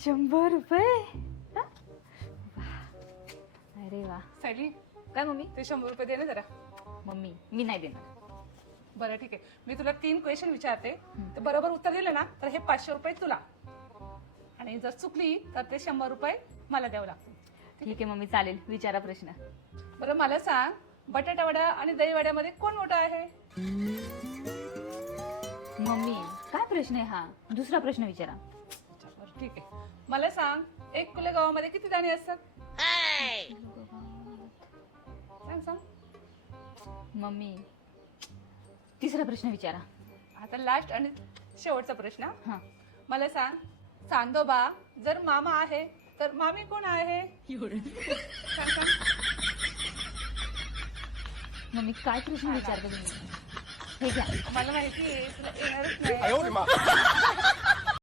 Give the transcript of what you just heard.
100 रुपये? हा? अरे वा. सायली, काय मम्मी? ते 100 रुपये दे ना जरा. मम्मी मी नाही देणार. बरं ठीक आहे, मी तुला 3 क्वेश्चन विचारते, तर बरोबर उत्तर दिलं ना तर हे 500 रुपये तुला, आणि जर चुकली तर ते 100 रुपये मला द्यावं लागतील. ठीक आहे मम्मी, चालेल. विचारा प्रश्न. बरं मला सांग, बटाटा वडा आणि दही वड्यामध्ये कोण मोठा आहे? मम्मी काय प्रश्न आहे हा? दुसरा प्रश्न विचारा. बरं ठीक आहे, मला सांग, 1 किलो गव्हामध्ये किती दाणे असतात? सांग सांग. मम्मी तिसरा प्रश्न विचारा. आता लास्ट आणि शेवटचा प्रश्न. हा. मला सांग, चांदोबा जर मामा आहे तर मामी कोण आहे? सांग सांग. मम्मी काय प्रश्न विचारता तुम्ही? हे घ्या. मला माहिती आहे तुला येणारच नाही.